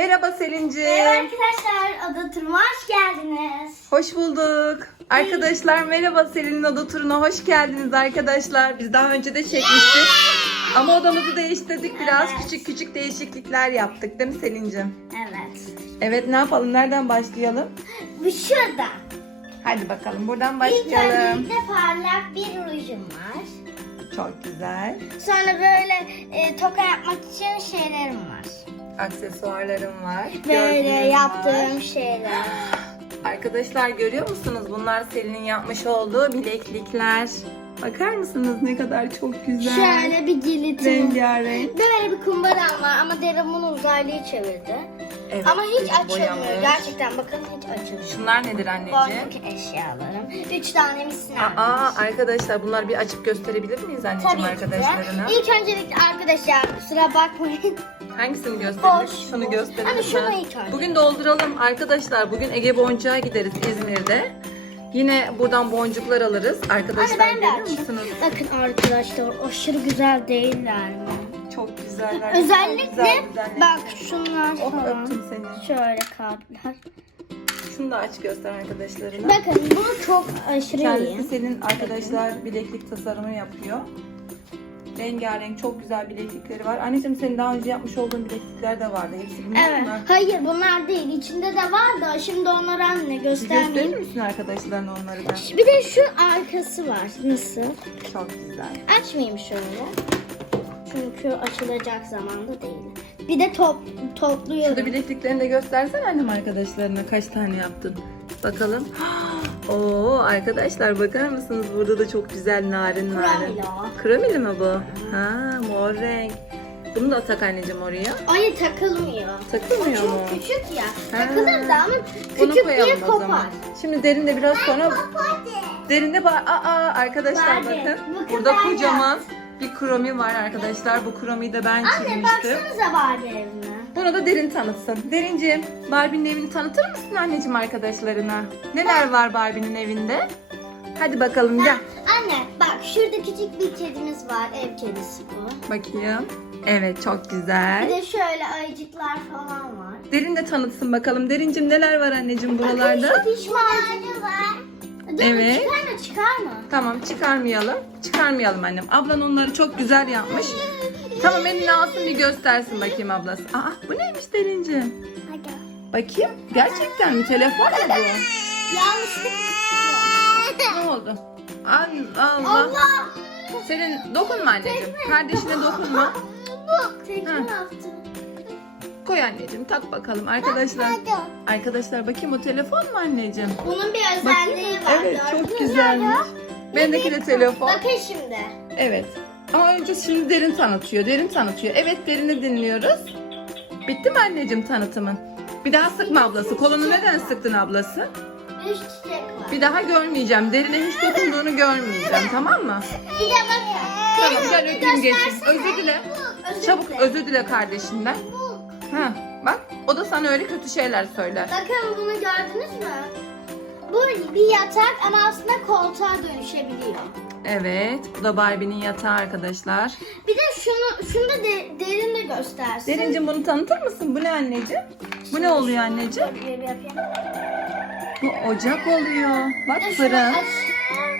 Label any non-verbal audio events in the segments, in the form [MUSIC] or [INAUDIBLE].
Merhaba Selin'ciğim. Merhaba arkadaşlar, Oda Turuma hoş geldiniz. Hoş bulduk. Arkadaşlar merhaba Selin'in oda turuna hoş geldiniz arkadaşlar. Biz daha önce de çekmiştik. Ama odamızı değiştirdik biraz. Evet. Küçük küçük değişiklikler yaptık değil mi Selin'ciğim? Evet. Evet ne yapalım? Nereden başlayalım? Bu şurada. Hadi bakalım buradan İlk başlayalım. öncelikle parlak bir rujum var. Çok güzel. Sonra böyle e, toka yapmak için şeylerim var. Aksesuarlarım var. Böyle gözlüğüm var. yaptığım şeyler. Arkadaşlar görüyor musunuz? Bunlar Selin'in yapmış olduğu bileklikler. Bakar mısınız ne kadar çok güzel. Şöyle bir gilitim. Rengarenk. Böyle bir kumbaram var ama derin bunu uzaylıyı çevirdi. Evet, ama hiç açılmıyor. Gerçekten bakın hiç açılmıyor. Şunlar nedir anneciğim? Boncuk eşyalarım. Üç tane misin Aa arkadaşlar bunlar bir açıp gösterebilir miyiz anneciğim Tabii ki arkadaşlarına? de. İlk öncelikle arkadaşlar kusura bakmayın. Hangisini gösterelim? Boş, Şunu boş. gösterelim. Hadi şunu ilk önce. Bugün dolduralım arkadaşlar. Bugün Ege Boncuk'a gideriz İzmir'de. Yine buradan boncuklar alırız. Arkadaşlar Hadi ben de görüyor açayım. musunuz? Bakın arkadaşlar aşırı güzel değiller mi? Çok güzeller. Güzel, Özellikle güzel. bak şunlar Oh falan. öptüm seni. Şöyle kartlar. Şunu da aç göster arkadaşlarına. Bakın bu çok aşırı Kendisi iyi. senin arkadaşlar bileklik tasarımı yapıyor. Rengarenk çok güzel bileklikleri var. Anneciğim senin daha önce yapmış olduğun bileklikler de vardı. Hepsi bunlar Evet. Hayır bunlar değil. İçinde de var da şimdi onları anne Bir Gösterir göstermeyeyim. misin arkadaşlarına onları da? Bir de şu arkası var. Nasıl? Çok güzel. Açmayayım şöyle. Çünkü açılacak zamanda değil. Bir de top, topluyorum. Şurada bilekliklerini de göstersen annem arkadaşlarına kaç tane yaptın. Bakalım. [GASPS] Oo arkadaşlar bakar mısınız? Burada da çok güzel narin narin. Kromili o. Kromili mi bu? Ha mor renk. Bunu da tak anneciğim oraya. Ay takılmıyor. Takılmıyor mu? Çok küçük ya. Ha. Takılır da ama Bunu küçük koyalım diye o kopar. zaman. Şimdi derinde biraz sonra derinde var. Aa arkadaşlar Barbie. bakın. Bakın Burada ben kocaman bir kromi var arkadaşlar. Bu kromiyi de ben Anne çizmiştim. baksanıza Barbie evine. Bunu da derin tanıtsın. Derinciğim, Barbie'nin evini tanıtır mısın anneciğim arkadaşlarına? Neler var Barbie'nin evinde? Hadi bakalım gel. Anne bak şurada küçük bir kedimiz var. Ev kedisi bu. Bakayım. Evet çok Bir güzel. de şöyle ayıcıklar falan var. Derin de tanıtsın bakalım. Derincim neler var anneciğim buralarda? Bakın şu diş macunu var. Dur, Evet. Çıkarma çıkarma. Tamam çıkarmayalım. Çıkarmayalım annem. Ablan onları çok güzel yapmış. Tamam elini alsın bir göstersin bakayım ablası. Aa bu neymiş Derincim? Hadi. Bakayım. Gerçekten mi? Telefon mu bu? Yanlışlık. Ne oldu? Allah Allah. Senin dokunma anneciğim. Kardeşine dokunma. Tekme Ha. yaptı. Koy anneciğim tak bakalım arkadaşlar. Arkadaşlar bakayım o telefon mu anneciğim? Bunun bir özelliği var. Evet çok güzelmiş. Bendeki de telefon. Bakın şimdi. Evet. Ama önce şimdi derin tanıtıyor. Derin tanıtıyor. Evet derini dinliyoruz. Bitti mi anneciğim tanıtımın? Bir daha sıkma ablası. Kolunu neden sıktın ablası? Üç çiçek var. Bir daha görmeyeceğim. Derine hiç dokunduğunu görmeyeceğim tamam mı? Bir de bakın. Tamam gel öpeyim geçsin. Özür dile. Özür Çabuk özür dile kardeşinden. Ha, bak o da sana öyle kötü şeyler söyler. Bakın bunu gördünüz mü? Bu bir yatak ama aslında koltuğa dönüşebiliyor. Evet, bu da Barbie'nin yatağı arkadaşlar. Bir de şunu şunu da de, derin de göstersin. Derincim bunu tanıtır mısın? Bu ne anneciğim? Bu ne oluyor anneciğim? Yapayım. Bu ocak oluyor. Bak şunu fırın. aç.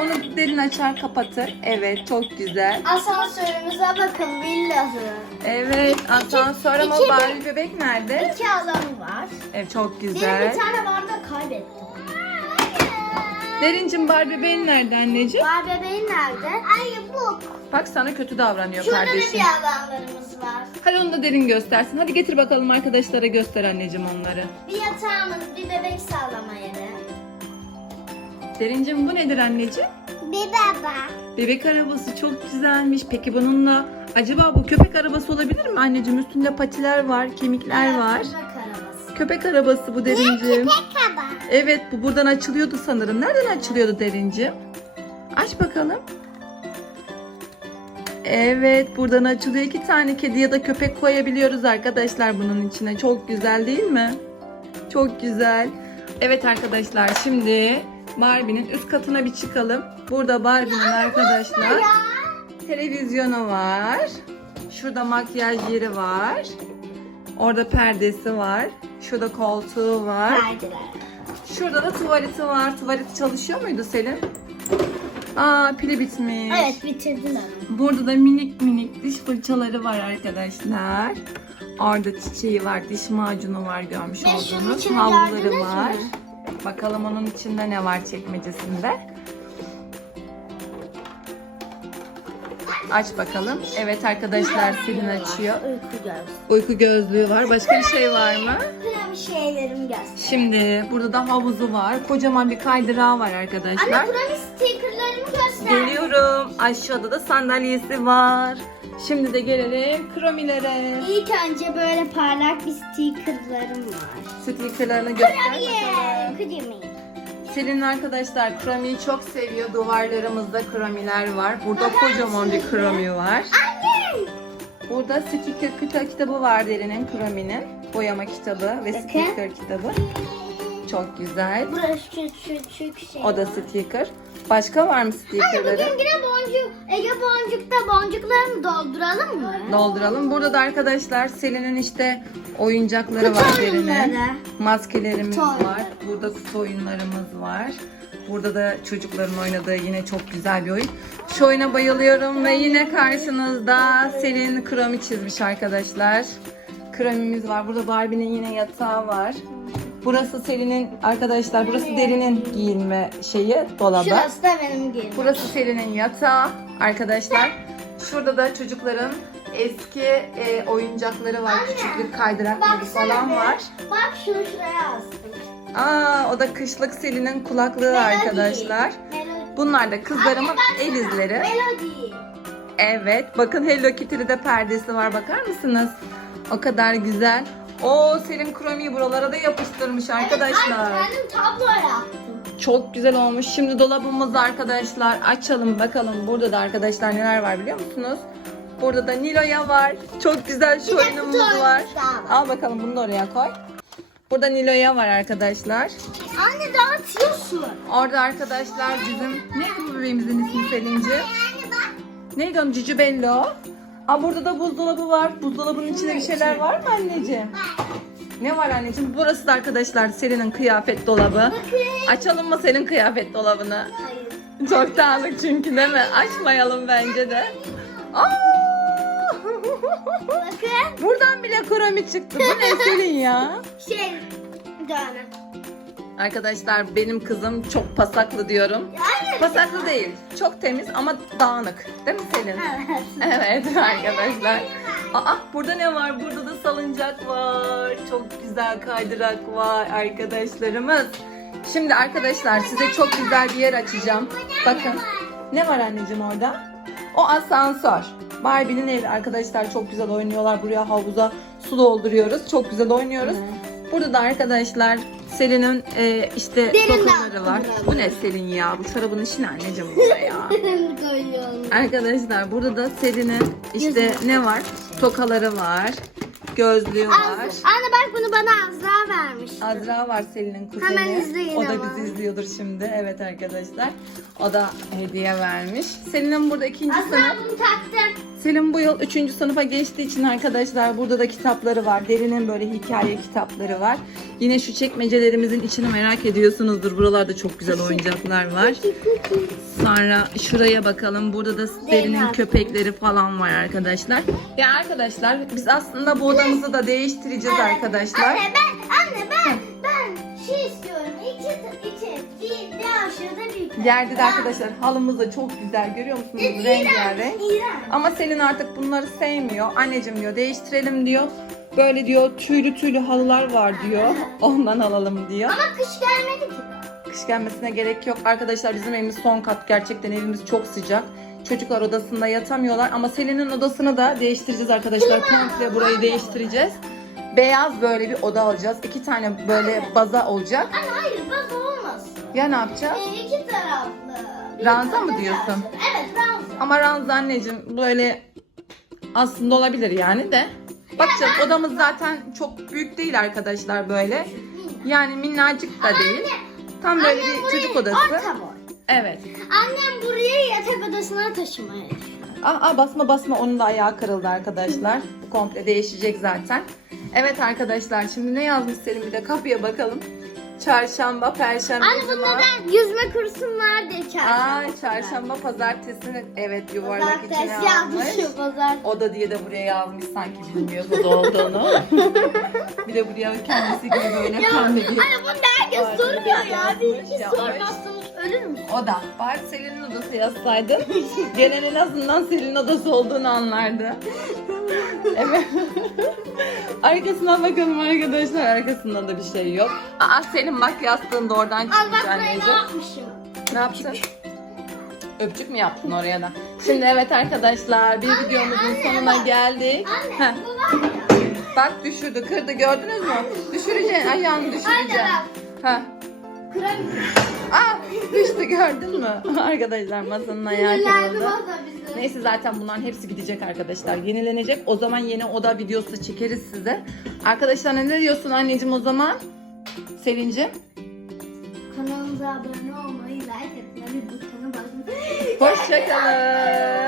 Onu derin açar kapatır. Evet, çok güzel. Asansörümüze bakın villası. Evet, asansör ama iki- Barbie bebek nerede? İki alanı var. Evet, çok Benim güzel. bir tane vardı kaybettim. Derincim Barbie bebeğin nerede anneciğim? Var bebeğin nerede? Ay bu. Bak sana kötü davranıyor Şurada da bir alanlarımız var. Hadi onu da derin göstersin. Hadi getir bakalım arkadaşlara göster anneciğim onları. Bir yatağımız, bir bebek sağlama yeri. Derincim bu nedir anneciğim? Bir baba. Bebek arabası çok güzelmiş. Peki bununla acaba bu köpek arabası olabilir mi anneciğim? Üstünde patiler var, kemikler var. Köpek arabası bu derincim. araba. Evet bu buradan açılıyordu sanırım. Nereden açılıyordu derincim? Aç bakalım. Evet buradan açılıyor. İki tane kedi ya da köpek koyabiliyoruz arkadaşlar bunun içine. Çok güzel değil mi? Çok güzel. Evet arkadaşlar şimdi Barbie'nin üst katına bir çıkalım. Burada Barbie'nin arkadaşlar televizyonu var. Şurada makyaj yeri var. Orada perdesi var. Şurada koltuğu var. Şurada da tuvaleti var. Tuvaleti çalışıyor muydu Selin? Aa pili bitmiş. Evet bitirdiler. Burada da minik minik diş fırçaları var arkadaşlar. Orada çiçeği var, diş macunu var görmüş Ve şunun olduğunuz. içini Havluları gördünüz mü? var. Bakalım onun içinde ne var çekmecesinde. Aç bakalım. Evet arkadaşlar Selin açıyor. Uyku gözlüğü var. Başka bir şey var mı? Krem şeylerim göster. Şimdi burada da havuzu var. Kocaman bir kaydırağı var arkadaşlar. Anne krem stickerlarımı göster. Geliyorum. Aşağıda da sandalyesi var. Şimdi de gelelim kromilere. İlk önce böyle parlak bir stickerlarım var. Stickerlarını göster bakalım. kıdemi. Selin arkadaşlar kromiyi çok seviyor. Duvarlarımızda kromiler var. Burada kocaman bir kromi var. Anne! Burada sticker kita- kitabı var derinin krominin. Boyama kitabı ve Bakın. sticker kitabı. Çok güzel. Burası şu şu şey. O da sticker. Başka var mı Anne stickerları? bugün yine boncuk, Ege boncukta boncuklarını dolduralım mı? Dolduralım. Burada da arkadaşlar Selin'in işte oyuncakları var Kutu derinin. oyunları. Maskelerimiz Kutu var. Burada kutu oyunlarımız var. Burada da çocukların oynadığı yine çok güzel bir oyun. Şu oyuna bayılıyorum ve yine karşınızda Selin kromi çizmiş arkadaşlar. Kromimiz var. Burada Barbie'nin yine yatağı var. Burası Selin'in arkadaşlar burası derinin giyinme şeyi dolabı. Şurası da benim gibi. Burası Selin'in yatağı arkadaşlar. Şurada da çocukların eski e, oyuncakları var. Küçüklük kaydırakları falan var. Bak şunu şuraya astım. Aa o da kışlık Selin'in kulaklığı Melody. arkadaşlar. Melody. Bunlar da kızlarımın el izleri. Melody. Evet bakın Hello Kitty'li de perdesi var bakar mısınız? O kadar güzel. O Selin Kromi'yi buralara da yapıştırmış arkadaşlar. Evet, kendim tablo yaptım. Çok güzel olmuş. Şimdi dolabımızı arkadaşlar açalım bakalım. Burada da arkadaşlar neler var biliyor musunuz? Burada da Nilo'ya var. Çok güzel şu oyunumuz var. Al bakalım bunu da oraya koy. Burada Nilo'ya var arkadaşlar. Anne dağıtıyorsun. Orada arkadaşlar bizim... Neydi bu bebeğimizin ismi Selinci? Neydi onun? Cici Bello. Aa burada da buzdolabı var. Buzdolabının içinde bir şeyler var mı anneciğim? Ne var anneciğim? Burası da arkadaşlar Selin'in kıyafet dolabı. Açalım mı Selin kıyafet dolabını? Hayır. Çok dağınık çünkü değil mi? Açmayalım bence de. Aa! Bakın. Buradan bile kromi çıktı. Bu ne Selin ya? Şey. Döne. Arkadaşlar benim kızım çok pasaklı diyorum. Anne. Pasaklı değil. Çok temiz ama dağınık. Değil mi Selin? Evet. Evet arkadaşlar. Aa burada ne var? Burada da salıncak var. Çok güzel kaydırak var arkadaşlarımız. Şimdi arkadaşlar size çok güzel bir yer açacağım. Bakın. Ne var anneciğim orada? O asansör. Barbie'nin evi arkadaşlar çok güzel oynuyorlar. Buraya havuza su dolduruyoruz. Çok güzel oynuyoruz. Burada da arkadaşlar Selin'in e, işte Derin tokaları var. Bu ne Selin ya? Bu çorabın işi ne anneciğim burada ya? [LAUGHS] Arkadaşlar burada da Selin'in işte ne var? Tokaları var. Gözlüğü var. Anne bak bunu bana Azra vermiş. Azra var Selin'in kuzeni. Hemen izleyin O da ama. bizi izliyordur şimdi. Evet arkadaşlar. O da hediye vermiş. Selin'in burada ikinci Azra sınıf. bunu taktı. Selin bu yıl üçüncü sınıfa geçtiği için arkadaşlar burada da kitapları var. Derinin böyle hikaye kitapları var. Yine şu çekmecelerimizin içini merak ediyorsunuzdur. Buralarda çok güzel oyuncaklar var. Sonra şuraya bakalım. Burada da derinin köpekleri falan var arkadaşlar. Ya arkadaşlar biz aslında bu odamızı da değiştireceğiz arkadaşlar. Anne ben, anne ben, ben şey istiyorum. İki, iki, bir de aşağıda bir. Yerde de arkadaşlar halımız da çok güzel. Görüyor musunuz? Rengarenk. İğrenç. Ama Selin artık bunları sevmiyor. Anneciğim diyor değiştirelim diyor. Böyle diyor tüylü tüylü halılar var diyor. [LAUGHS] Ondan alalım diyor. Ama kış gelmedi ki. Kış gelmesine gerek yok. Arkadaşlar bizim evimiz son kat. Gerçekten evimiz çok sıcak. Çocuklar odasında yatamıyorlar ama Selin'in odasını da değiştireceğiz arkadaşlar. Komple burayı değiştireceğiz. Beyaz böyle bir oda alacağız. İki tane böyle baza olacak. Anne hayır baz olmasın. Ya ne yapacağız? Ee, iki taraflı. Bir Ranza mı diyorsun? taraflı. Evet ranza. Ama Ranza anneciğim böyle aslında olabilir yani de. Bakacağız odamız zaten çok büyük değil arkadaşlar böyle. Yani minnacık da değil. Tam böyle Annem bir burayı çocuk odası. Orta boy. Evet. Annem burayı yatak odasına taşımaya Aa, aa, basma basma onun da ayağı kırıldı arkadaşlar. Bu komple değişecek zaten. Evet arkadaşlar şimdi ne yazmış Selim bir de kapıya bakalım. Çarşamba, perşembe, Anne cuma. bunda da yüzme kursum vardı çarşamba. Aa, çarşamba, pazartesi. Evet yuvarlak içine Pazartesi almış. yazmışım pazar. O da diye de buraya yazmış sanki bilmiyordu da olduğunu. [LAUGHS] bir de buraya kendisi gibi böyle pembe bir Anne bunu da herkes soruyor ya. Bir yazmış, hiç yapmış. sormazsanız ölür müsün? oda. Bari Selin'in odası yazsaydın. Gelen en azından Selin'in odası olduğunu anlardı. [LAUGHS] Evet. Arkasına bakalım arkadaşlar. Arkasında da bir şey yok. Aa Selin bak yastığın da oradan Al çıkmış bak ne anneciğim. yapmışım. Ne yaptın? Öpücük mü yaptın oraya da? Şimdi evet arkadaşlar bir videomuzun sonuna geldik. Heh, Anne bu var ya. bak düşürdü kırdı gördünüz mü? Düşüreceksin ayağını düşüreceksin. Heh. Kıramıyorum. Aa düştü gördün mü? [LAUGHS] arkadaşlar masanın ayağı kırıldı. Neyse zaten bunların hepsi gidecek arkadaşlar. Yenilenecek. O zaman yeni oda videosu çekeriz size. Arkadaşlar ne diyorsun anneciğim o zaman? Selin'cim. Kanalımıza abone olmayı, like etmeyi, butona basmayı. Hoşçakalın.